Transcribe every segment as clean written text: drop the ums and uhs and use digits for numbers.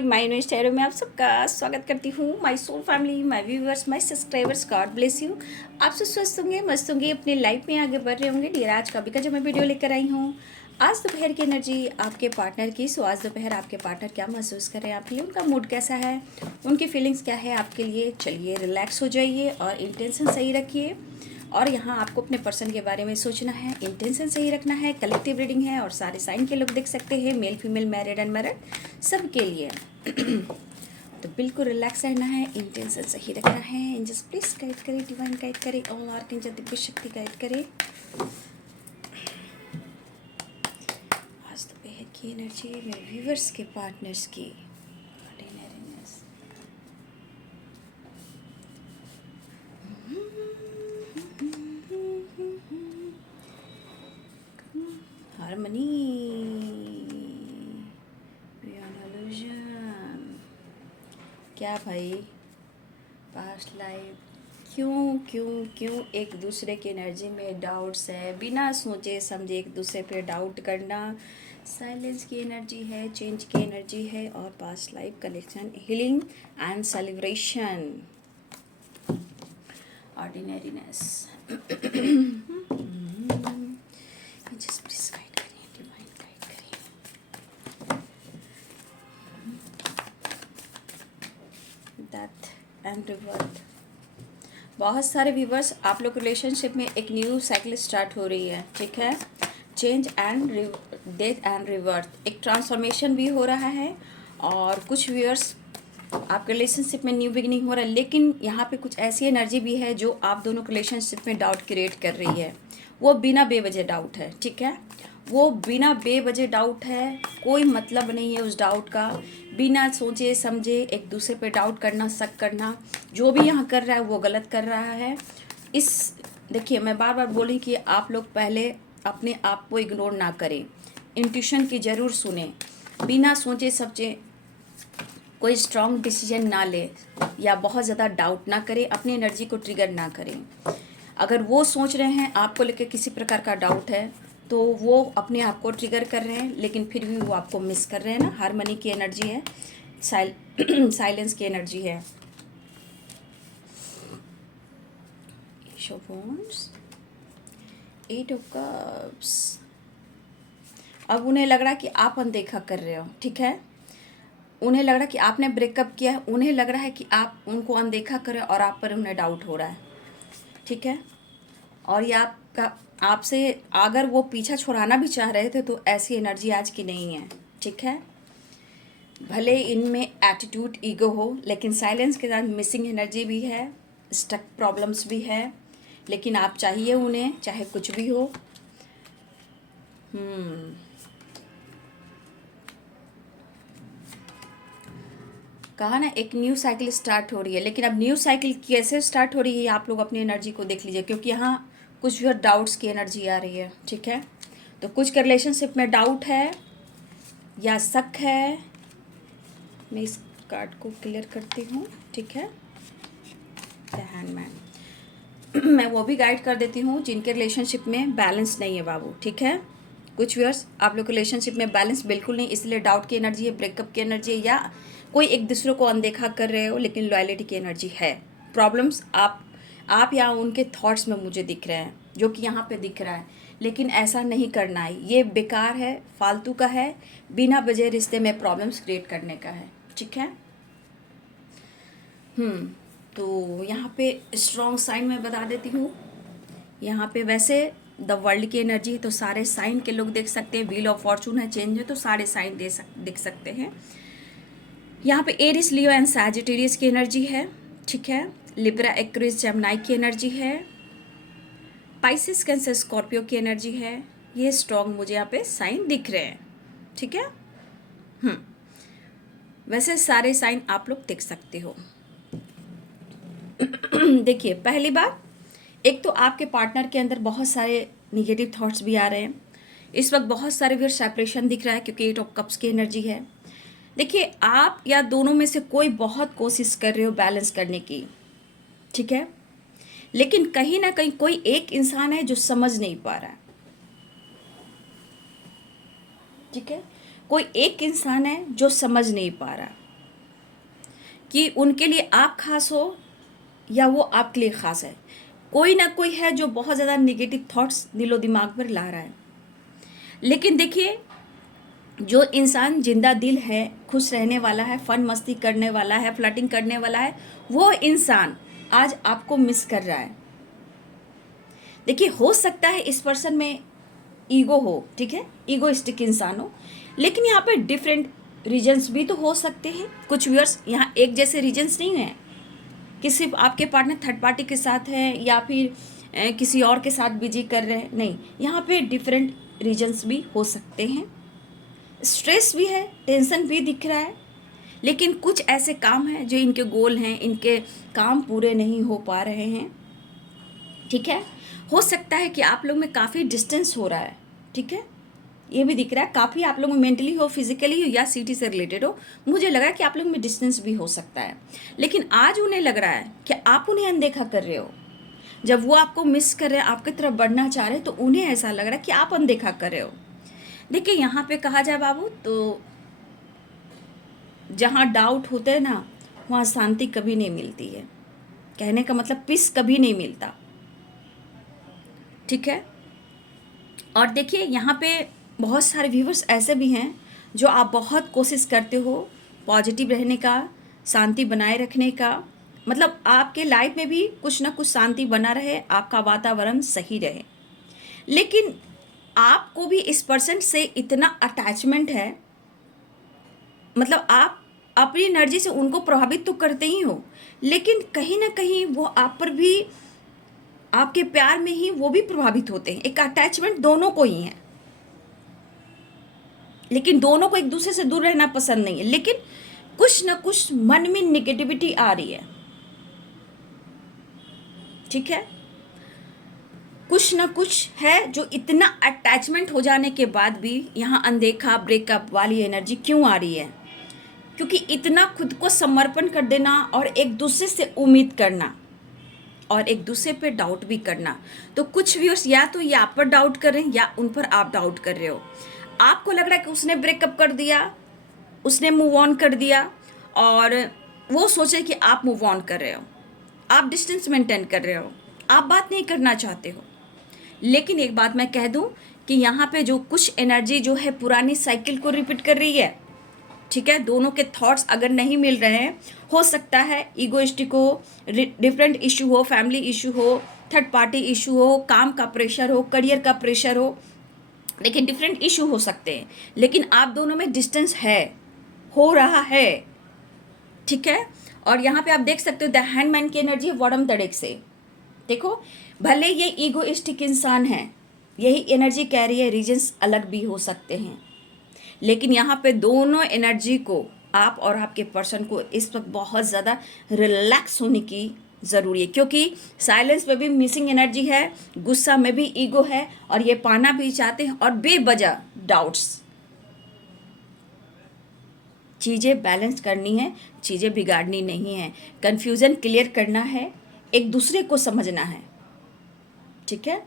My new स्टैरो में आप सबका स्वागत करती हूँ। My soul family, my viewers, my subscribers, God bless you. आप सब स्वस्थ होंगे, मस्त होंगे, अपनी लाइफ में आगे बढ़ रहे होंगे। डियर, आज का भी जो मैं वीडियो लेकर आई हूँ, आज दोपहर की एनर्जी आपके पार्टनर की। सो आज दोपहर आपके पार्टनर क्या महसूस कर रहे हैं आपके लिए, उनका मूड कैसा है, उनकी फीलिंग्स क्या है आपके लिए। चलिए रिलैक्स हो जाइए और इंटेंशन सही रखिए। और यहाँ आपको अपने पर्सन के बारे में सोचना है, इंटेंशन सही रखना है। कलेक्टिव रीडिंग है और सारे साइन के लोग देख सकते हैं, मेल फीमेल, मैरिड अनमैरिड, सब के लिए। तो बिल्कुल रिलैक्स रहना है, इंटेंशन सही रखना है। एंजल्स प्लीज गाइड करें, डिवाइन गाइड करें, ऑल आर्कएंजल दिव्य शक्ति गाइड करें। आज दोपहर की एनर्जी मेरे व्यूवर्स के पार्टनर्स की ऑर्डिनरीनेस। हार्मनी, क्या भाई, पास्ट लाइफ क्यों क्यों क्यों एक दूसरे की एनर्जी में डाउट्स है, बिना सोचे समझे एक दूसरे पे डाउट करना। साइलेंस की एनर्जी है, चेंज की एनर्जी है और past life connection, healing and celebration, ordinariness. Just please guide करिए, डिवाइन गाइड करिए। Death and rebirth. बहुत सारे व्यूवर्स, आप लोग रिलेशनशिप में एक न्यू साइकिल स्टार्ट हो रही है, ठीक है। चेंज एंड डेथ एंड रिवर्थ, एक ट्रांसफॉर्मेशन भी हो रहा है। और कुछ व्यूवर्स, आपके रिलेशनशिप में न्यू बिगिनिंग हो रहा है, लेकिन यहाँ पे कुछ ऐसी एनर्जी भी है जो आप दोनों के रिलेशनशिप में डाउट क्रिएट कर रही है। वो बिना बेवजह डाउट है, ठीक है। वो बिना बेवजह डाउट है, कोई मतलब नहीं है उस डाउट का। बिना सोचे समझे एक दूसरे पे डाउट करना, शक करना, जो भी यहाँ कर रहा है वो गलत कर रहा है। इस देखिए, मैं बार बार बोली कि आप लोग पहले अपने आप को इग्नोर ना करें, इंट्यूशन की ज़रूर सुने, बिना सोचे समझे कोई स्ट्रॉन्ग डिसीजन ना ले या बहुत ज़्यादा डाउट ना करें, अपनी एनर्जी को ट्रिगर ना करें। अगर वो सोच रहे हैं आपको लेकर किसी प्रकार का डाउट है, तो वो अपने आप को ट्रिगर कर रहे हैं, लेकिन फिर भी वो आपको मिस कर रहे हैं ना। हार्मनी की एनर्जी है, साइलेंस की एनर्जी है। Eight of cups. अब उन्हें लग रहा है कि आप अनदेखा कर रहे हो, ठीक है। उन्हें लग रहा है कि आपने ब्रेकअप किया है, उन्हें लग रहा है कि आप उनको अनदेखा करें और आप पर उन्हें डाउट हो रहा है, ठीक है। और ये आपका, आपसे अगर वो पीछा छुड़ाना भी चाह रहे थे तो ऐसी एनर्जी आज की नहीं है, ठीक है। भले इनमें एटीट्यूड, ईगो हो, लेकिन साइलेंस के साथ मिसिंग एनर्जी भी है, स्टक प्रॉब्लम्स भी है, लेकिन आप चाहिए उन्हें, चाहे कुछ भी हो। कहा ना, एक न्यू साइकिल स्टार्ट हो रही है, लेकिन अब न्यू साइकिल कैसे स्टार्ट हो रही है आप लोग अपनी एनर्जी को देख लीजिए, क्योंकि यहाँ कुछ भी डाउट्स की एनर्जी आ रही है, ठीक है। तो कुछ के रिलेशनशिप में डाउट है या शक है। मैं इस कार्ड को क्लियर करती हूँ, ठीक है। The handman. मैं वो भी गाइड कर देती हूँ जिनके रिलेशनशिप में बैलेंस नहीं है बाबू, ठीक है। कुछ व्यूअर्स, आप लोग रिलेशनशिप में बैलेंस बिल्कुल नहीं, इसलिए डाउट की एनर्जी है, ब्रेकअप की एनर्जी है, या कोई एक दूसरे को अनदेखा कर रहे हो, लेकिन लॉयल्टी की एनर्जी है। प्रॉब्लम्स आप या उनके थॉट्स में मुझे दिख रहे हैं, जो कि यहाँ पे दिख रहा है, लेकिन ऐसा नहीं करना है, ये बेकार है, फालतू का है, बिना वजह रिश्ते में प्रॉब्लम्स क्रिएट करने का है, ठीक है। तो यहाँ पे स्ट्रॉन्ग साइन मैं बता देती हूँ। यहाँ पे वैसे द वर्ल्ड की एनर्जी है, तो सारे साइन के लोग देख सकते हैं। व्हील ऑफ फॉर्चून है, चेंज है, तो सारे साइन देख सकते हैं। यहाँ पे एरिस, लियो एंड सैजिटेरियस की एनर्जी है, ठीक है। लिब्रा, एक्वेरियस, जेमिनी की एनर्जी है। पाइसिस, कैंसर, स्कॉर्पियो की एनर्जी है। ये स्ट्रॉन्ग मुझे यहाँ पे साइन दिख रहे हैं, ठीक है। वैसे सारे साइन आप लोग देख सकते हो। देखिए, पहली बात, एक तो आपके पार्टनर के अंदर बहुत सारे निगेटिव थॉट्स भी आ रहे हैं इस वक्त, बहुत सारे फिर सेपरेशन दिख रहा है, क्योंकि एट ऑफ कप्स की एनर्जी है। देखिए, आप या दोनों में से कोई बहुत कोशिश कर रहे हो बैलेंस करने की, ठीक है, लेकिन कहीं ना कहीं कोई एक इंसान है जो समझ नहीं पा रहा है, ठीक है। कोई एक इंसान है जो समझ नहीं पा रहा, कि उनके लिए आप खास हो या वो आपके लिए खास है। कोई ना कोई है जो बहुत ज़्यादा निगेटिव थॉट्स दिलो दिमाग पर ला रहा है। लेकिन देखिए, जो इंसान जिंदा दिल है, खुश रहने वाला है, फन मस्ती करने वाला है, फ्लर्टिंग करने वाला है, वो इंसान आज आपको मिस कर रहा है। देखिए, हो सकता है इस पर्सन में ईगो हो, ठीक है, ईगोइस्टिक इंसान हो, लेकिन यहाँ पे डिफरेंट रीजन्स भी तो हो सकते हैं। कुछ व्यूअर्स यहाँ एक जैसे रीजन्स नहीं हैं कि सिर्फ आपके पार्टनर थर्ड पार्टी के साथ है या फिर किसी और के साथ बिजी कर रहे हैं, नहीं, यहाँ पे डिफरेंट रीजन्स भी हो सकते हैं। स्ट्रेस भी है, टेंशन भी दिख रहा है, लेकिन कुछ ऐसे काम हैं जो इनके गोल हैं, इनके काम पूरे नहीं हो पा रहे हैं, ठीक है। हो सकता है कि आप लोग में काफ़ी डिस्टेंस हो रहा है, ठीक है, ये भी दिख रहा है। काफ़ी आप लोग में मेंटली हो, फिजिकली हो या सिटी से रिलेटेड हो, मुझे लग रहा है कि आप लोग में डिस्टेंस भी हो सकता है। लेकिन आज उन्हें लग रहा है कि आप उन्हें अनदेखा कर रहे हो। जब वो आपको मिस कर रहे हैं, आपकी तरफ बढ़ना चाह रहे हैं, तो उन्हें ऐसा लग रहा है कि आप अनदेखा कर रहे हो। देखिए, यहाँ पे कहा जाए बाबू, तो जहाँ डाउट होते हैं ना, वहाँ शांति कभी नहीं मिलती है। कहने का मतलब पीस कभी नहीं मिलता, ठीक है। और देखिए, यहाँ पे बहुत सारे व्यूवर्स ऐसे भी हैं जो आप बहुत कोशिश करते हो पॉजिटिव रहने का, शांति बनाए रखने का, मतलब आपके लाइफ में भी कुछ ना कुछ शांति बना रहे, आपका वातावरण सही रहे। लेकिन आपको भी इस पर्सन से इतना अटैचमेंट है, मतलब आप अपनी एनर्जी से उनको प्रभावित तो करते ही हो, लेकिन कहीं ना कहीं वो आप पर भी, आपके प्यार में ही वो भी प्रभावित होते हैं। एक अटैचमेंट दोनों को ही है, लेकिन दोनों को एक दूसरे से दूर रहना पसंद नहीं है, लेकिन कुछ ना कुछ मन में निगेटिविटी आ रही है, ठीक है। कुछ ना कुछ है जो इतना अटैचमेंट हो जाने के बाद भी यहाँ अनदेखा, ब्रेकअप वाली एनर्जी क्यों आ रही है? क्योंकि इतना खुद को समर्पण कर देना और एक दूसरे से उम्मीद करना और एक दूसरे पे डाउट भी करना। तो कुछ व्यूअर्स या तो ये आप पर डाउट कर रहे हैं या उन पर आप डाउट कर रहे हो। आपको लग रहा है कि उसने ब्रेकअप कर दिया, उसने मूव ऑन कर दिया, और वो सोचे कि आप मूव ऑन कर रहे हो, आप डिस्टेंस मेंटेन कर रहे हो, आप बात नहीं करना चाहते हो। लेकिन एक बात मैं कह दूं कि यहाँ पे जो कुछ एनर्जी जो है पुरानी साइकिल को रिपीट कर रही है, ठीक है। दोनों के थॉट्स अगर नहीं मिल रहे हैं, हो सकता है ईगोइस्टिक हो, डिफरेंट इशू हो, फैमिली इशू हो, थर्ड पार्टी इशू हो, काम का प्रेशर हो, करियर का प्रेशर हो, लेकिन डिफरेंट इशू हो सकते हैं। लेकिन आप दोनों में डिस्टेंस है, हो रहा है, ठीक है। और यहाँ पे आप देख सकते हो द हैंडमैन की एनर्जी वॉडम तड़ेक से। देखो, भले ये ईगोइस्टिक इंसान है, यही एनर्जी कह रही है, रीजन्स अलग भी हो सकते हैं, लेकिन यहाँ पे दोनों एनर्जी को, आप और आपके पर्सन को, इस वक्त बहुत ज़्यादा रिलैक्स होने की ज़रूरी है। क्योंकि साइलेंस में भी मिसिंग एनर्जी है, गुस्सा में भी ईगो है, और ये पाना भी चाहते हैं, और बेवजह डाउट्स। चीज़ें बैलेंस करनी है, चीज़ें बिगाड़नी नहीं है, कन्फ्यूज़न क्लियर करना है, एक दूसरे को समझना है, ठीक है।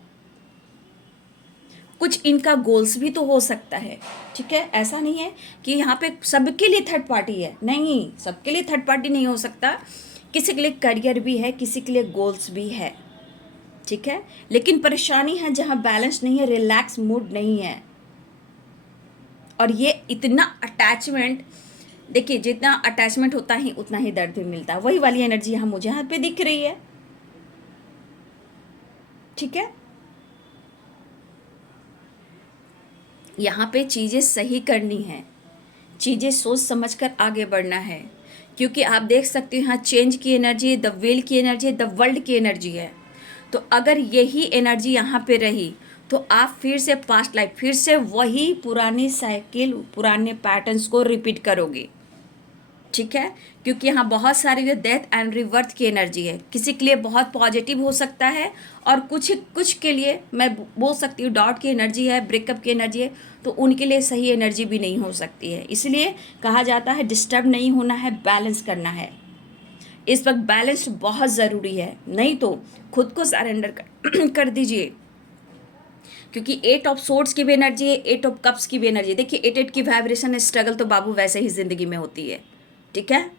कुछ इनका गोल्स भी तो हो सकता है, ठीक है। ऐसा नहीं है कि यहाँ पे सबके लिए थर्ड पार्टी है, नहीं, सबके लिए थर्ड पार्टी नहीं हो सकता। किसी के लिए करियर भी है, किसी के लिए गोल्स भी है, ठीक है। लेकिन परेशानी है जहाँ बैलेंस नहीं है, रिलैक्स मूड नहीं है, और ये इतना अटैचमेंट। देखिए, जितना अटैचमेंट होता है उतना ही दर्द भी मिलता है। वही वाली एनर्जी यहाँ मुझे यहाँ पे दिख रही है, ठीक है। यहाँ पे चीज़ें सही करनी है, चीज़ें सोच समझ कर आगे बढ़ना है, क्योंकि आप देख सकते हो यहाँ चेंज की एनर्जी, द व्हील की एनर्जी, द वर्ल्ड की एनर्जी है। तो अगर यही एनर्जी यहाँ पे रही तो आप फिर से पास्ट लाइफ, फिर से वही पुरानी साइकिल, पुराने पैटर्न्स को रिपीट करोगे, ठीक है। क्योंकि यहाँ बहुत सारी ये डेथ एंड रिवर्थ की एनर्जी है। किसी के लिए बहुत पॉजिटिव हो सकता है, और कुछ के लिए मैं बोल सकती हूँ डाउट की एनर्जी है, ब्रेकअप की एनर्जी है, तो उनके लिए सही एनर्जी भी नहीं हो सकती है। इसलिए कहा जाता है डिस्टर्ब नहीं होना है, बैलेंस करना है। इस वक्त बैलेंस बहुत ज़रूरी है, नहीं तो खुद को सरेंडर कर दीजिए। क्योंकि 8 ऑफ सोर्ड्स की भी एनर्जी है, 8 ऑफ कप्स की भी एनर्जी है। देखिए, 8 की वाइब्रेशन स्ट्रगल तो बाबू वैसे ही ज़िंदगी में होती है, ठीक है।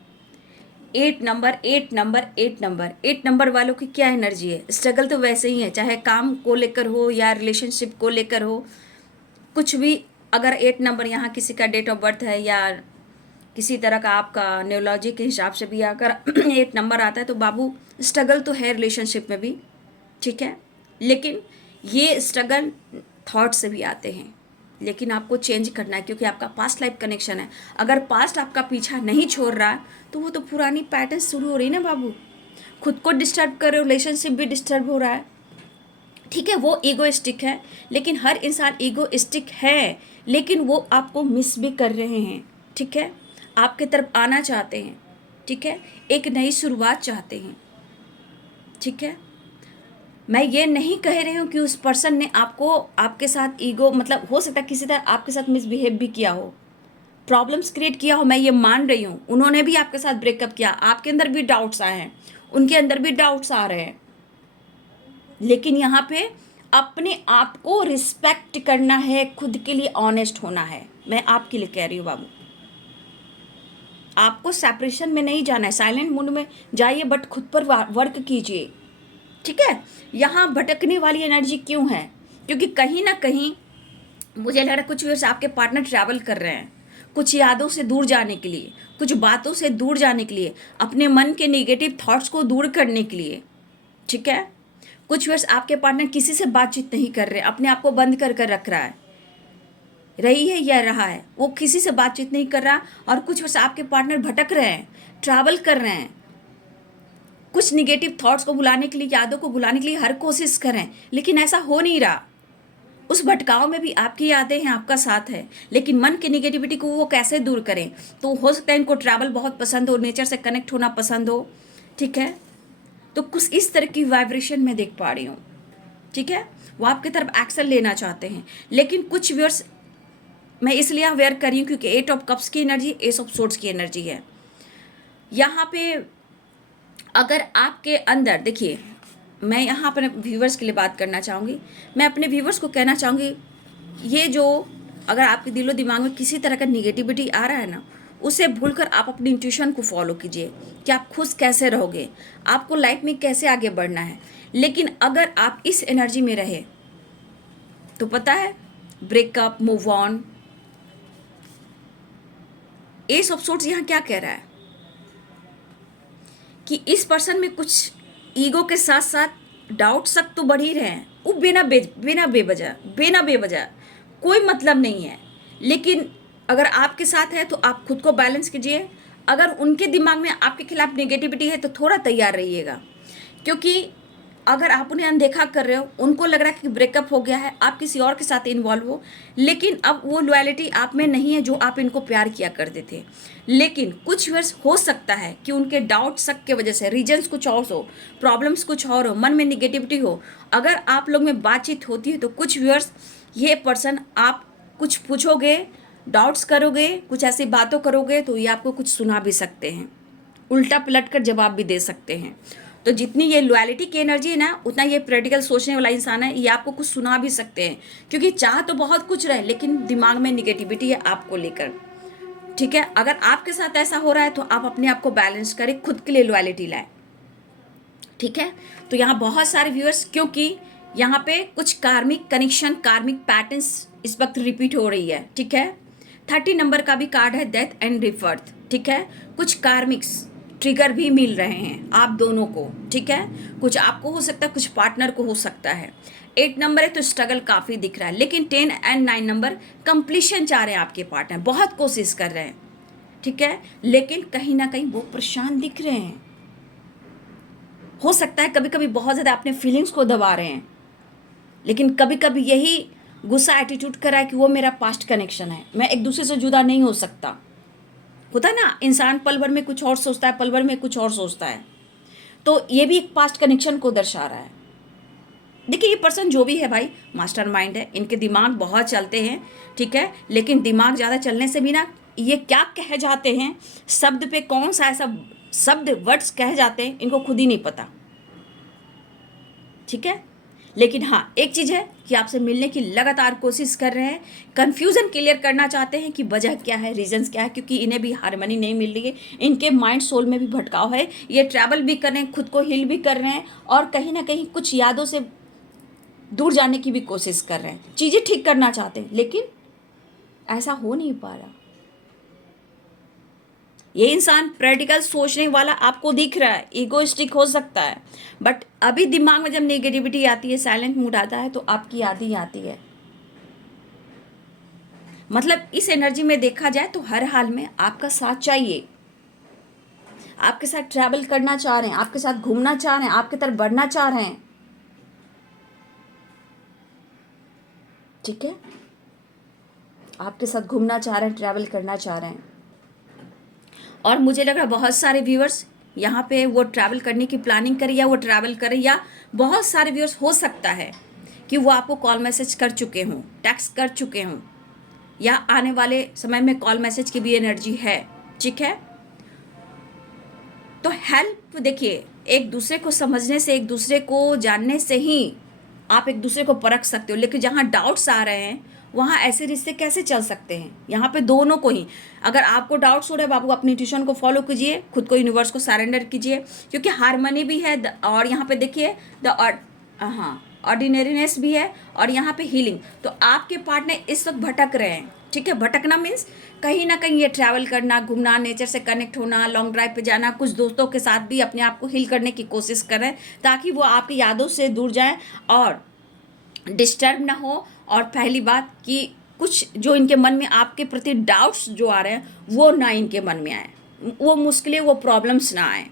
8 नंबर, 8 नंबर, 8 नंबर, 8 नंबर वालों की क्या एनर्जी है? स्ट्रगल तो वैसे ही है, चाहे काम को लेकर हो या रिलेशनशिप को लेकर हो, कुछ भी। अगर 8 नंबर यहाँ किसी का डेट ऑफ बर्थ है या किसी तरह का आपका न्यूरोलॉजी के हिसाब से भी अगर 8 नंबर आता है तो बाबू स्ट्रगल तो है रिलेशनशिप में भी, ठीक है। लेकिन ये स्ट्रगल थॉट से भी आते हैं, लेकिन आपको चेंज करना है क्योंकि आपका पास्ट लाइफ कनेक्शन है। अगर पास्ट आपका पीछा नहीं छोड़ रहा तो वो तो पुरानी पैटर्न शुरू हो रही है ना बाबू। खुद को डिस्टर्ब कर रहे हो, रिलेशनशिप भी डिस्टर्ब हो रहा है, ठीक है। वो ईगोइस्टिक है, लेकिन हर इंसान ईगोइस्टिक है, लेकिन वो आपको मिस भी कर रहे हैं, ठीक है। आपके तरफ आना चाहते हैं, ठीक है, एक नई शुरुआत चाहते हैं, ठीक है। मैं ये नहीं कह रही हूँ कि उस पर्सन ने आपको आपके साथ ईगो मतलब हो सकता है किसी तरह आपके साथ मिसबिहेव भी किया हो, प्रॉब्लम्स क्रिएट किया हो, मैं ये मान रही हूँ। उन्होंने भी आपके साथ ब्रेकअप किया, आपके अंदर भी डाउट्स आए हैं, उनके अंदर भी डाउट्स आ रहे हैं, लेकिन यहाँ पे अपने आप को रिस्पेक्ट करना है, खुद के लिए ऑनेस्ट होना है। मैं आपके लिए कह रही हूँ बाबू, आपको सेपरेशन में नहीं जाना है, साइलेंट मोड में जाइए, बट खुद पर वर्क कीजिए, ठीक है। यहाँ भटकने वाली एनर्जी क्यों है? क्योंकि कहीं ना कहीं मुझे लग रहा है कुछ वर्ष आपके पार्टनर ट्रैवल कर रहे हैं, कुछ यादों से दूर जाने के लिए, कुछ बातों से दूर जाने के लिए, अपने मन के नेगेटिव थॉट्स को दूर करने के लिए, ठीक है। कुछ वर्ष आपके पार्टनर किसी से बातचीत नहीं कर रहे, अपने आप को बंद कर कर रख रहा है, रही है या रहा है, वो किसी से बातचीत नहीं कर रहा। और कुछ वर्ष आपके पार्टनर भटक रहे हैं, ट्रैवल कर रहे हैं, कुछ निगेटिव थॉट्स को भुलाने के लिए, यादों को भुलाने के लिए हर कोशिश करें, लेकिन ऐसा हो नहीं रहा। उस भटकाव में भी आपकी यादें हैं, आपका साथ है, लेकिन मन की निगेटिविटी को वो कैसे दूर करें? तो हो सकता है इनको ट्रैवल बहुत पसंद हो, नेचर से कनेक्ट होना पसंद हो, ठीक है। तो कुछ इस तरह की वाइब्रेशन में देख पा रही हूँ, ठीक है। वो आपकी तरफ एक्शन लेना चाहते हैं, लेकिन कुछ व्यूअर्स मैं इसलिए अवेयर कर रही हूँ क्योंकि 8 ऑफ कप्स की एनर्जी, एस ऑफ सोर्ड्स की एनर्जी है यहाँ पे। अगर आपके अंदर देखिए, मैं यहाँ अपने व्यूवर्स के लिए बात करना चाहूँगी, मैं अपने व्यूवर्स को कहना चाहूँगी, ये जो अगर आपके दिलो दिमाग में किसी तरह का निगेटिविटी आ रहा है ना, उसे भूलकर आप अपनी इंट्यूशन को फॉलो कीजिए कि आप खुश कैसे रहोगे, आपको लाइफ में कैसे आगे बढ़ना है। लेकिन अगर आप इस एनर्जी में रहे तो पता है breakup, move on. S of swords यहाँ क्या कह रहा है कि इस पर्सन में कुछ ईगो के साथ साथ डाउट शक तो बढ़ ही रहे हैं, वो बिना बेवजह कोई मतलब नहीं है। लेकिन अगर आपके साथ है तो आप खुद को बैलेंस कीजिए। अगर उनके दिमाग में आपके खिलाफ नेगेटिविटी है तो थोड़ा तैयार रहिएगा, क्योंकि अगर आप उन्हें अनदेखा कर रहे हो, उनको लग रहा है कि ब्रेकअप हो गया है, आप किसी और के साथ इन्वॉल्व हो, लेकिन अब वो लॉयल्टी आप में नहीं है जो आप इनको प्यार किया करते थे। लेकिन कुछ वर्ष हो सकता है कि उनके डाउट शक के वजह से रीजंस कुछ और हो, प्रॉब्लम्स कुछ और हो, मन में निगेटिविटी हो, अगर आप लोग में बातचीत होती है तो कुछ व्यूअर्स ये पर्सन आप कुछ पूछोगे, डाउट्स करोगे, कुछ ऐसी बातों करोगे तो ये आपको कुछ सुना भी सकते हैं, उल्टा पलट कर जवाब भी दे सकते हैं। तो जितनी ये लॉयल्टी की एनर्जी है ना, उतना ये प्रैक्टिकल सोचने वाला इंसान है, ये आपको कुछ सुना भी सकते हैं, क्योंकि चाह तो बहुत कुछ रहे लेकिन दिमाग में निगेटिविटी है आपको लेकर, ठीक है। अगर आपके साथ ऐसा हो रहा है तो आप अपने आप को बैलेंस करें, खुद के लिए लॉयल्टी लाएं, ठीक है। तो यहाँ बहुत सारे व्यूअर्स, क्योंकि यहाँ पे कुछ कार्मिक कनेक्शन, कार्मिक पैटर्न्स इस वक्त रिपीट हो रही है, ठीक है। 30 नंबर का भी कार्ड है, डेथ एंड रिबर्थ, ठीक है। कुछ कार्मिक्स ट्रिगर भी मिल रहे हैं आप दोनों को, ठीक है। कुछ आपको हो सकता है, कुछ पार्टनर को हो सकता है। 8 नंबर है तो स्ट्रगल काफ़ी दिख रहा है, लेकिन 10 एंड 9 नंबर कंप्लीशन चाह रहे हैं आपके पार्टनर, बहुत कोशिश कर रहे हैं, ठीक है। लेकिन कहीं ना कहीं वो परेशान दिख रहे हैं। हो सकता है कभी कभी बहुत ज़्यादा अपने फीलिंग्स को दबा रहे हैं, लेकिन कभी कभी यही गुस्सा एटीट्यूड कर रहा है कि वो मेरा पास्ट कनेक्शन है, मैं एक दूसरे से जुदा नहीं हो सकता। होता है ना, इंसान पल भर में कुछ और सोचता है, पल भर में कुछ और सोचता है, तो ये भी एक पास्ट कनेक्शन को दर्शा रहा है। देखिए ये पर्सन जो भी है भाई, मास्टरमाइंड है, इनके दिमाग बहुत चलते हैं, ठीक है। लेकिन दिमाग ज़्यादा चलने से भी ना, ये क्या कह जाते हैं शब्द पे, कौन सा ऐसा शब्द वर्ड्स कह जाते हैं, इनको खुद ही नहीं पता, ठीक है। लेकिन हाँ, एक चीज़ है कि आपसे मिलने की लगातार कोशिश कर रहे हैं, कन्फ्यूज़न क्लियर करना चाहते हैं कि वजह क्या है, रीजंस क्या है, क्योंकि इन्हें भी हार्मनी नहीं मिल रही है, इनके माइंड सोल में भी भटकाव है, ये ट्रैवल भी कर रहे हैं, खुद को हील भी कर रहे हैं और कहीं ना कहीं कुछ यादों से दूर जाने की भी कोशिश कर रहे हैं, चीज़ें ठीक करना चाहते हैं, लेकिन ऐसा हो नहीं पा रहा। ये इंसान प्रैक्टिकल सोचने वाला आपको दिख रहा है, ईगोइस्टिक हो सकता है, बट अभी दिमाग में जब नेगेटिविटी आती है, साइलेंट मूड आता है, तो आपकी याद ही आती है। मतलब इस एनर्जी में देखा जाए तो हर हाल में आपका साथ चाहिए, आपके साथ ट्रैवल करना चाह रहे हैं, आपके साथ घूमना चाह रहे हैं, आपकी तरफ बढ़ना चाह रहे हैं। ठीक है, आपके साथ घूमना चाह रहे हैं, ट्रैवल करना चाह रहे हैं। और मुझे लग रहा है बहुत सारे व्यूअर्स यहाँ पे वो ट्रैवल करने की प्लानिंग करें या वो ट्रैवल करें, या बहुत सारे व्यूअर्स हो सकता है कि वो आपको कॉल मैसेज कर चुके हों, टेक्स्ट कर चुके हों, या आने वाले समय में कॉल मैसेज की भी एनर्जी है। ठीक है, तो हेल्प देखिए, एक दूसरे को समझने से, एक दूसरे को जानने से ही आप एक दूसरे को परख सकते हो, लेकिन जहाँ डाउट्स आ रहे हैं वहाँ ऐसे रिश्ते कैसे चल सकते हैं। यहाँ पे दोनों को ही, अगर आपको डाउट्स हो रहे हैं, बाबू अपनी ट्यूशन को फॉलो कीजिए, खुद को यूनिवर्स को सरेंडर कीजिए, क्योंकि हारमनी भी है और यहाँ पे देखिए हाँ ऑर्डिनरीनेस भी है और यहाँ पे हीलिंग। तो आपके पार्टनर इस वक्त भटक रहे हैं। ठीक है, भटकना मीन्स कहीं ना कहीं ये ट्रैवल करना, घूमना, नेचर से कनेक्ट होना, लॉन्ग ड्राइव पे जाना, कुछ दोस्तों के साथ भी अपने आप को हील करने की कोशिश कर रहे हैं, ताकि वो आपकी यादों से दूर जाएं और डिस्टर्ब ना हो। और पहली बात कि कुछ जो इनके मन में आपके प्रति डाउट्स जो आ रहे हैं वो ना इनके मन में आए, वो मुश्किलें, वो प्रॉब्लम्स ना आए,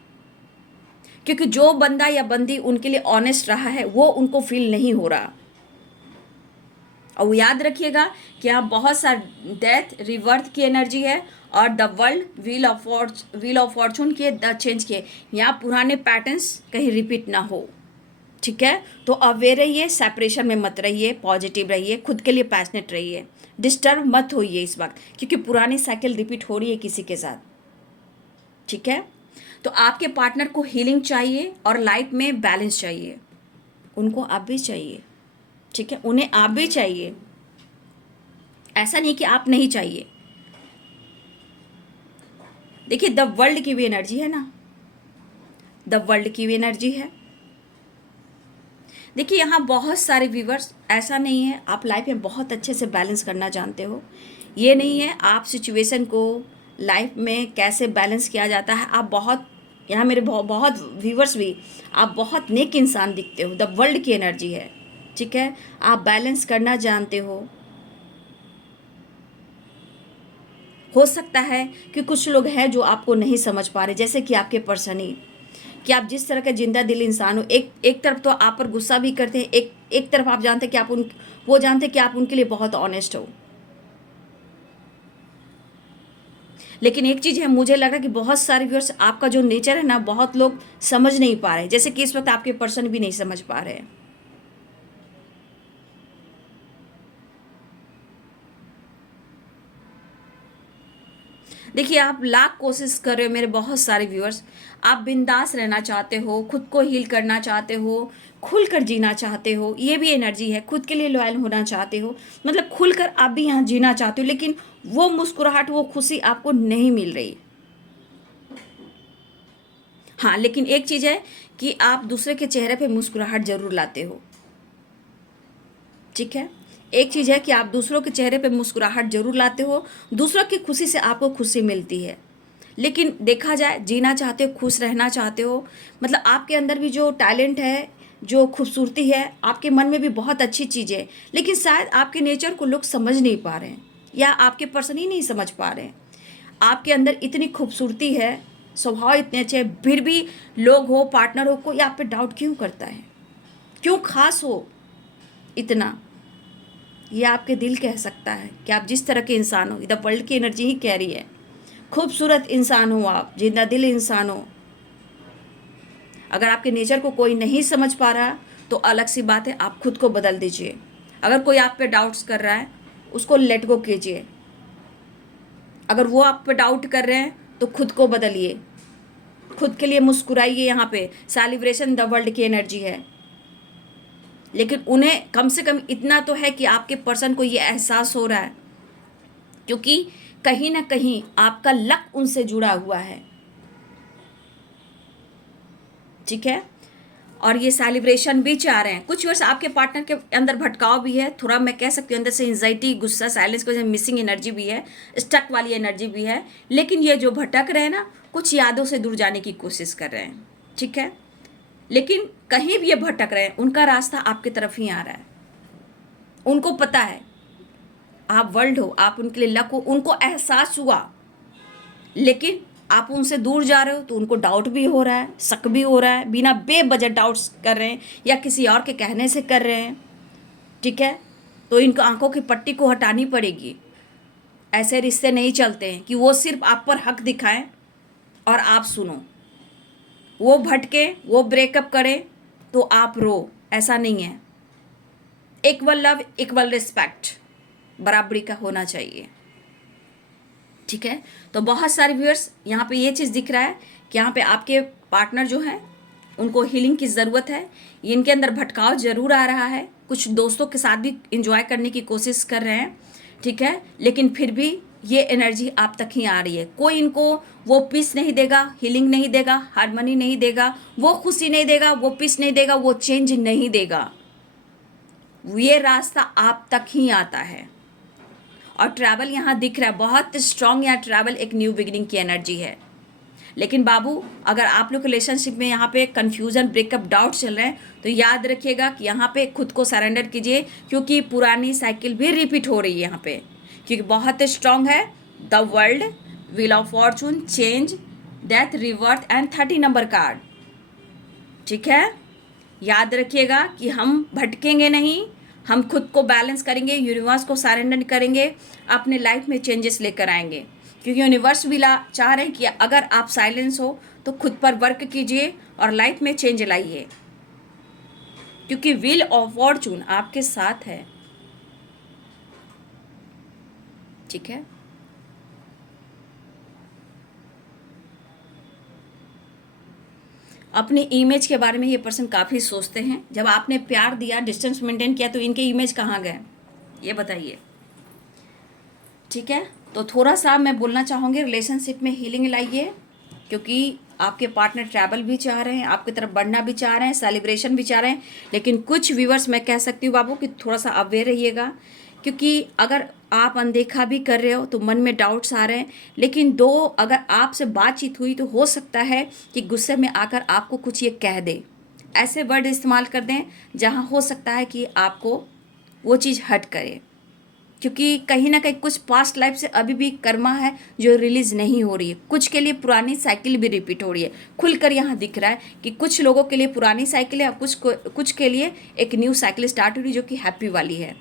क्योंकि जो बंदा या बंदी उनके लिए ऑनेस्ट रहा है वो उनको फील नहीं हो रहा। और याद रखिएगा कि यहाँ बहुत सारे डेथ, रिवर्थ की एनर्जी है और the world, wheel of Fortune की, द चेंज की। यहाँ पुराने पैटर्न्स कहीं रिपीट ना हो। ठीक है, तो अवेयर रहिए, सेपरेशन में मत रहिए, पॉजिटिव रहिए, खुद के लिए पैशनेट रहिए, डिस्टर्ब मत होइए इस वक्त, क्योंकि पुरानी साइकिल रिपीट हो रही है किसी के साथ। ठीक है, तो आपके पार्टनर को हीलिंग चाहिए और लाइफ में बैलेंस चाहिए, उनको आप भी चाहिए। ठीक है, उन्हें आप भी चाहिए, ऐसा नहीं कि आप नहीं चाहिए। देखिए, द वर्ल्ड की भी एनर्जी है ना, द वर्ल्ड की भी एनर्जी है। देखिए, यहाँ बहुत सारे व्यूवर्स, ऐसा नहीं है आप लाइफ में बहुत अच्छे से बैलेंस करना जानते हो, ये नहीं है आप सिचुएशन को लाइफ में कैसे बैलेंस किया जाता है, आप बहुत, यहाँ मेरे बहुत व्यूवर्स भी, आप बहुत नेक इंसान दिखते हो, द वर्ल्ड की एनर्जी है। ठीक है, आप बैलेंस करना जानते हो सकता है कि कुछ लोग हैं जो आपको नहीं समझ पा रहे, जैसे कि आपके पर्सन ही, कि आप जिस तरह का जिंदा दिल इंसान हो, एक तरफ तो आप पर गुस्सा भी करते हैं, एक तरफ आप जानते हैं कि वो जानते हैं कि आप उनके लिए बहुत ऑनेस्ट हो। लेकिन एक चीज़ है, मुझे लगा कि बहुत सारे व्यूअर्स, आपका जो नेचर है ना, बहुत लोग समझ नहीं पा रहे, जैसे कि इस वक्त आपके पर्सन भी नहीं समझ पा रहे हैं। देखिए, आप लाख कोशिश कर रहे हो मेरे बहुत सारे व्यूअर्स, आप बिंदास रहना चाहते हो, खुद को हील करना चाहते हो, खुलकर जीना चाहते हो, ये भी एनर्जी है, खुद के लिए लॉयल होना चाहते हो, मतलब खुलकर आप भी यहाँ जीना चाहते हो, लेकिन वो मुस्कुराहट, वो खुशी आपको नहीं मिल रही। हाँ, लेकिन एक चीज़ है कि आप दूसरे के चेहरे पे मुस्कुराहट जरूर लाते हो। ठीक है, एक चीज़ है कि आप दूसरों के चेहरे पे मुस्कुराहट जरूर लाते हो, दूसरों की खुशी से आपको खुशी मिलती है, लेकिन देखा जाए जीना चाहते हो, खुश रहना चाहते हो, मतलब आपके अंदर भी जो टैलेंट है, जो खूबसूरती है, आपके मन में भी बहुत अच्छी चीज़ है, लेकिन शायद आपके नेचर को लोग समझ नहीं पा रहे हैं, या आपके पर्सन ही नहीं समझ पा रहे हैं। आपके अंदर इतनी खूबसूरती है, स्वभाव इतने अच्छे हैं, फिर भी लोग हो, पार्टनर हो, कोई आप पे डाउट क्यों करता है, क्यों खास हो इतना। ये आपके दिल कह सकता है कि आप जिस तरह के इंसान हो, द वर्ल्ड की एनर्जी ही कह रही है, खूबसूरत इंसान हो आप, जिंदा दिल इंसान हो। अगर आपके नेचर को कोई नहीं समझ पा रहा तो अलग सी बात है, आप खुद को बदल दीजिए। अगर कोई आप पे डाउट्स कर रहा है, उसको लेट गो कीजिए। अगर वो आप पे डाउट कर रहे हैं तो खुद को बदलिए, खुद के लिए मुस्कुराइए। यहाँ पे सेलिब्रेशन द वर्ल्ड की एनर्जी है। लेकिन उन्हें कम से कम इतना तो है कि आपके पर्सन को ये एहसास हो रहा है, क्योंकि कहीं ना कहीं आपका लक उनसे जुड़ा हुआ है। ठीक है, और ये सेलिब्रेशन भी चाह रहे हैं। कुछ वर्ष आपके पार्टनर के अंदर भटकाव भी है, थोड़ा मैं कह सकती हूँ अंदर से एंजाइटी, गुस्सा, साइलेंस की वजह से मिसिंग एनर्जी भी है, स्टक वाली एनर्जी भी है। लेकिन ये जो भटक रहे हैं ना, कुछ यादों से दूर जाने की कोशिश कर रहे हैं। ठीक है, लेकिन कहीं भी ये भटक रहे हैं, उनका रास्ता आपकी तरफ ही आ रहा है। उनको पता है आप वर्ल्ड हो, आप उनके लिए लक हो, उनको एहसास हुआ। लेकिन आप उनसे दूर जा रहे हो तो उनको डाउट भी हो रहा है, शक भी हो रहा है, बिना बेवजह डाउट्स कर रहे हैं या किसी और के कहने से कर रहे हैं। ठीक है, तो इनको आंखों की पट्टी को हटानी पड़ेगी। ऐसे रिश्ते नहीं चलते हैं कि वो सिर्फ आप पर हक दिखाएं और आप सुनो। वो भटके, वो ब्रेकअप करे तो आप रो, ऐसा नहीं है। इक्वल लव, इक्वल रिस्पेक्ट, बराबरी का होना चाहिए। ठीक है, तो बहुत सारे व्यूअर्स यहाँ पे ये चीज़ दिख रहा है कि यहाँ पे आपके पार्टनर जो हैं उनको हीलिंग की ज़रूरत है। इनके अंदर भटकाव ज़रूर आ रहा है, कुछ दोस्तों के साथ भी इंजॉय करने की कोशिश कर रहे हैं। ठीक है, लेकिन फिर भी ये एनर्जी आप तक ही आ रही है। कोई इनको वो पीस नहीं देगा, हीलिंग नहीं देगा, हार्मनी नहीं देगा, वो खुशी नहीं देगा, वो पीस नहीं देगा, वो चेंज नहीं देगा। ये रास्ता आप तक ही आता है। और ट्रैवल यहाँ दिख रहा है बहुत स्ट्रांग। यहाँ ट्रैवल एक न्यू बिगिनिंग की एनर्जी है। लेकिन बाबू, अगर आप लोग रिलेशनशिप में यहाँ पे कंफ्यूजन, ब्रेकअप, डाउट चल रहे हैं तो याद रखिएगा कि यहाँ पे खुद को सरेंडर कीजिए, क्योंकि पुरानी साइकिल भी रिपीट हो रही है यहाँ पे, क्योंकि बहुत स्ट्रांग है। The world, wheel of Fortune, change, death, रिवर्थ and 30 number card. ठीक है, याद रखिएगा कि हम भटकेंगे नहीं, हम खुद को बैलेंस करेंगे, यूनिवर्स को सरेंडर करेंगे, अपने लाइफ में चेंजेस लेकर आएंगे। क्योंकि यूनिवर्स भी चाह रहे हैं कि अगर आप साइलेंस हो तो खुद पर वर्क कीजिए और लाइफ में चेंज लाइए, क्योंकि व्हील ऑफ फॉर्चून आपके साथ है। ठीक है, अपनी इमेज के बारे में ये पर्सन काफ़ी सोचते हैं। जब आपने प्यार दिया, डिस्टेंस मेंटेन किया, तो इनके इमेज कहाँ गए, ये बताइए। ठीक है, तो थोड़ा सा मैं बोलना चाहूँगी, रिलेशनशिप में हीलिंग लाइए, क्योंकि आपके पार्टनर ट्रैवल भी चाह रहे हैं, आपकी तरफ बढ़ना भी चाह रहे हैं, सेलिब्रेशन भी चाह रहे हैं। लेकिन कुछ व्यूवर्स मैं कह सकती हूँ बाबू कि थोड़ा सा अवेयर रहिएगा, क्योंकि अगर आप अनदेखा भी कर रहे हो तो मन में डाउट्स आ रहे हैं। लेकिन दो अगर आपसे बातचीत हुई तो हो सकता है कि गुस्से में आकर आपको कुछ ये कह दे, ऐसे वर्ड इस्तेमाल कर दें जहाँ हो सकता है कि आपको वो चीज़ हर्ट करे, क्योंकि कहीं ना कहीं कुछ पास्ट लाइफ से अभी भी कर्मा है जो रिलीज नहीं हो रही है। कुछ के लिए पुरानी साइकिल भी रिपीट हो रही है। खुलकर यहाँ दिख रहा है कि कुछ लोगों के लिए पुरानी साइकिल है और कुछ के लिए एक न्यू साइकिल स्टार्ट हो रही है जो कि हैप्पी वाली है।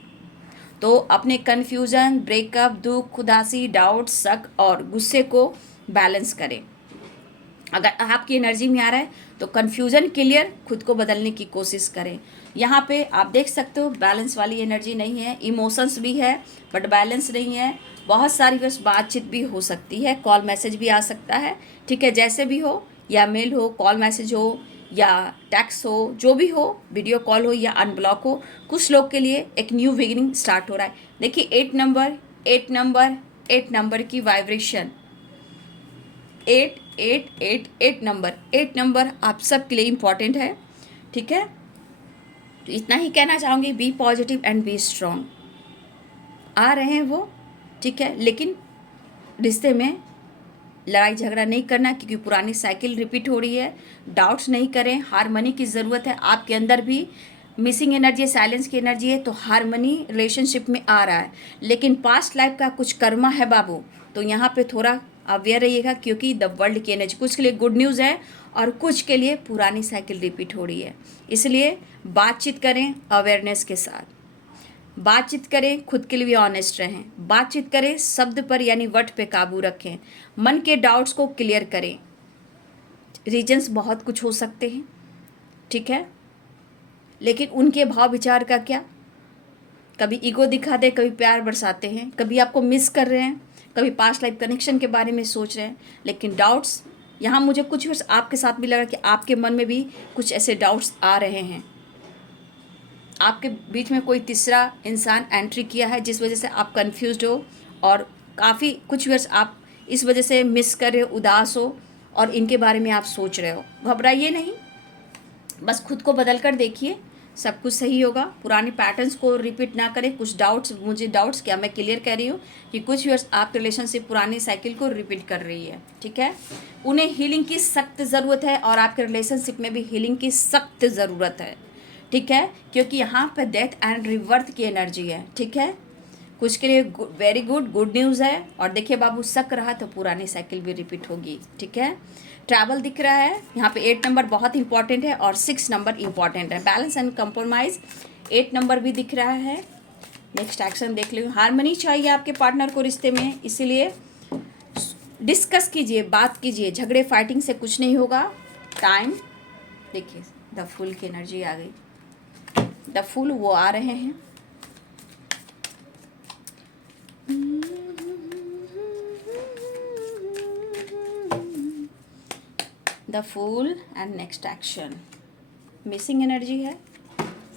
तो अपने कन्फ्यूज़न, ब्रेकअप, दुख, उदासी, डाउट, शक और गुस्से को बैलेंस करें। अगर आपकी एनर्जी में आ रहा है तो कन्फ्यूज़न क्लियर, खुद को बदलने की कोशिश करें। यहाँ पे आप देख सकते हो बैलेंस वाली एनर्जी नहीं है, इमोशंस भी है बट बैलेंस नहीं है। बहुत सारी बस बातचीत भी हो सकती है, कॉल मैसेज भी आ सकता है। ठीक है, जैसे भी हो, या मेल हो, कॉल मैसेज हो या टेक्स्ट हो, जो भी हो, वीडियो कॉल हो या अनब्लॉक हो, कुछ लोग के लिए एक न्यू बिगिनिंग स्टार्ट हो रहा है। देखिए 8 नंबर की वाइब्रेशन, 8 नंबर आप सब के लिए इम्पॉर्टेंट है। ठीक है, तो इतना ही कहना चाहूँगी, be positive and be strong. आ रहे हैं वो, ठीक है, लेकिन रिश्ते में लड़ाई झगड़ा नहीं करना, क्योंकि पुरानी साइकिल रिपीट हो रही है। डाउट्स नहीं करें, हारमनी की ज़रूरत है। आपके अंदर भी मिसिंग एनर्जी है, साइलेंस की एनर्जी है, तो हारमनी रिलेशनशिप में आ रहा है। लेकिन पास्ट लाइफ का कुछ कर्मा है बाबू, तो यहाँ पे थोड़ा अवेयर रहिएगा, क्योंकि द वर्ल्ड की एनर्जी कुछ के लिए गुड न्यूज़ है और कुछ के लिए पुरानी साइकिल रिपीट हो रही है। इसलिए बातचीत करें अवेयरनेस के साथ, बातचीत करें, खुद के लिए भी ऑनेस्ट रहें, बातचीत करें, शब्द पर यानी वर्ड पे काबू रखें, मन के डाउट्स को क्लियर करें। रीजंस बहुत कुछ हो सकते हैं, ठीक है, लेकिन उनके भाव विचार का क्या, कभी ईगो दिखाते, कभी प्यार बरसाते हैं, कभी आपको मिस कर रहे हैं, कभी पास्ट लाइफ कनेक्शन के बारे में सोच रहे हैं। लेकिन डाउट्स यहाँ मुझे कुछ वर्ष आपके साथ भी लगा कि आपके मन में भी कुछ ऐसे डाउट्स आ रहे हैं। आपके बीच में कोई तीसरा इंसान एंट्री किया है, जिस वजह से आप कंफ्यूज्ड हो और काफ़ी कुछ व्यूअर्स आप इस वजह से मिस कर रहे हो, उदास हो और इनके बारे में आप सोच रहे हो। घबराइए नहीं, बस खुद को बदल कर देखिए, सब कुछ सही होगा। पुराने पैटर्न्स को रिपीट ना करें। कुछ डाउट्स, मुझे डाउट्स क्या, मैं क्लियर कह रही हूँ कि कुछ व्यूअर्स आपके रिलेशनशिप पुरानी साइकिल को रिपीट कर रही है, ठीक है। उन्हें हीलिंग की सख्त ज़रूरत है और आपके रिलेशनशिप में भी हीलिंग की सख्त ज़रूरत है, ठीक है, क्योंकि यहाँ पर डेथ एंड रिवर्थ की एनर्जी है, ठीक है। कुछ के लिए वेरी गुड न्यूज़ है। और देखिए बाबू, शक रहा तो पुरानी साइकिल भी रिपीट होगी, ठीक है। ट्रैवल दिख रहा है यहाँ पे। 8 नंबर बहुत इंपॉर्टेंट है और 6 नंबर इंपॉर्टेंट है। बैलेंस एंड कंप्रोमाइज 8 नंबर भी दिख रहा है। नेक्स्ट एक्शन देख लो। हारमनी चाहिए आपके पार्टनर को रिश्ते में, इसीलिए डिस्कस कीजिए, बात कीजिए। झगड़े फाइटिंग से कुछ नहीं होगा। टाइम देखिए, द फूल की एनर्जी आ गई। द फूल वो आ रहे हैं। The fool and next action. Missing energy है,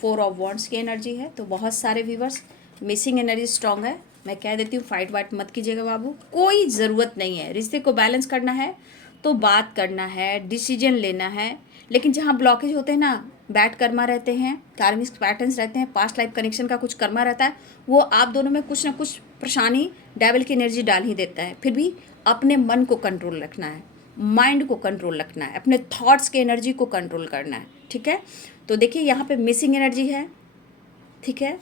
4 ऑफ वॉन्ड्स की एनर्जी है। तो बहुत सारे व्यूवर्स मिसिंग एनर्जी स्ट्रांग है। मैं कह देती हूँ, फाइट वाइट मत कीजिएगा बाबू, कोई ज़रूरत नहीं है। रिश्ते को बैलेंस करना है तो बात करना है, डिसीजन लेना है। लेकिन जहाँ ब्लॉकेज होते हैं ना, बैड कर्मा रहते हैं, कार्मिक पैटर्न्स रहते हैं, पास्ट लाइफ कनेक्शन का कुछ कर्मा रहता है, वो आप दोनों में कुछ ना कुछ परेशानी, डेविल की एनर्जी डाल ही देता है। फिर भी अपने मन को कंट्रोल रखना है, माइंड को कंट्रोल रखना है, अपने थॉट्स की एनर्जी को कंट्रोल करना है, ठीक है। तो देखिए यहाँ पे मिसिंग एनर्जी है, ठीक है।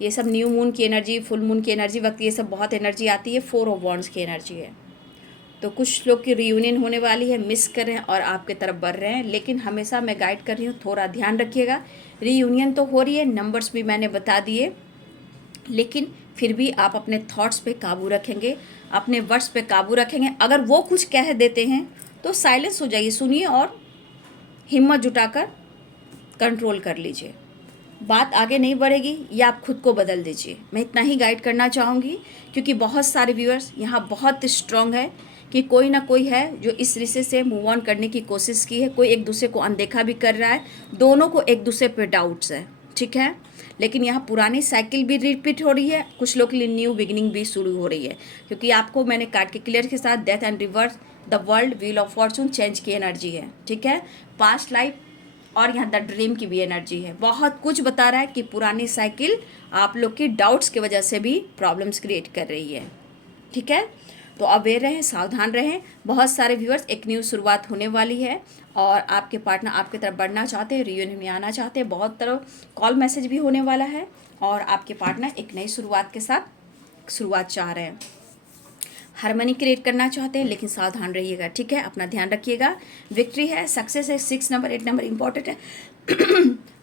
ये सब न्यू मून की एनर्जी, फुल मून की एनर्जी वक्त ये सब बहुत एनर्जी आती है। 4 ऑफ वॉन्ड्स की एनर्जी है। तो कुछ लोग की रियूनियन होने वाली है, मिस कर रहे हैं और आपके तरफ बढ़ रहे हैं। लेकिन हमेशा मैं गाइड कर रही हूँ, थोड़ा ध्यान रखिएगा। रियूनियन तो हो रही है, नंबर्स भी मैंने बता दिए, लेकिन फिर भी आप अपने थॉट्स पे काबू रखेंगे, अपने वर्ड्स पे काबू रखेंगे। अगर वो कुछ कह देते हैं तो साइलेंस हो जाइए, सुनिए और हिम्मत जुटाकर कंट्रोल कर लीजिए। बात आगे नहीं बढ़ेगी या आप खुद को बदल दीजिए। मैं इतना ही गाइड करना चाहूँगी, क्योंकि बहुत सारे व्यूअर्स यहाँ बहुत स्ट्रॉन्ग है कि कोई ना कोई है जो इस रिश्ते से मूव ऑन करने की कोशिश की है। कोई एक दूसरे को अनदेखा भी कर रहा है, दोनों को एक दूसरे पे डाउट्स है, ठीक है। लेकिन यहाँ पुरानी साइकिल भी रिपीट हो रही है, कुछ लोग के लिए न्यू बिगिनिंग भी शुरू हो रही है, क्योंकि आपको मैंने कार्ड के क्लियर के साथ death and reverse, the world, wheel of Fortune, change की एनर्जी है, ठीक है। पास्ट लाइफ और यहाँ द ड्रीम की भी एनर्जी है। बहुत कुछ बता रहा है कि पुरानी साइकिल आप लोग की डाउट्स की वजह से भी प्रॉब्लम्स क्रिएट कर रही है, ठीक है। तो अवेयर रहें, सावधान रहें। बहुत सारे व्यूअर्स, एक न्यू शुरुआत होने वाली है और आपके पार्टनर आपकी तरफ बढ़ना चाहते हैं, रियूनियन में आना चाहते हैं। बहुत तरह कॉल मैसेज भी होने वाला है और आपके पार्टनर एक नई शुरुआत के साथ शुरुआत चाह रहे हैं, हार्मनी क्रिएट करना चाहते हैं। लेकिन सावधान रहिएगा, ठीक है, अपना ध्यान रखिएगा। विक्ट्री है, सक्सेस है, 6 नंबर, 8 नंबर इंपॉर्टेंट है।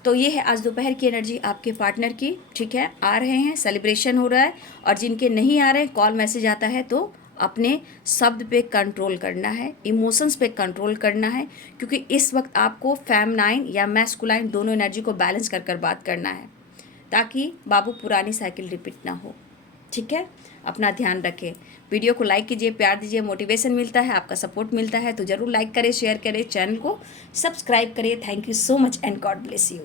तो ये है आज दोपहर की एनर्जी आपके पार्टनर की, ठीक है। आ रहे हैं, सेलिब्रेशन हो रहा है। और जिनके नहीं आ रहे, कॉल मैसेज आता है तो अपने शब्द पे कंट्रोल करना है, इमोशंस पे कंट्रोल करना है, क्योंकि इस वक्त आपको फेमनाइन या मैस्कुलाइन दोनों एनर्जी को बैलेंस कर बात करना है, ताकि बाबू पुरानी साइकिल रिपीट ना हो, ठीक है। अपना ध्यान रखें। वीडियो को लाइक कीजिए, प्यार दीजिए, मोटिवेशन मिलता है, आपका सपोर्ट मिलता है तो ज़रूर लाइक करें, शेयर करें, चैनल को सब्सक्राइब करिए। Thank you so much and God bless you.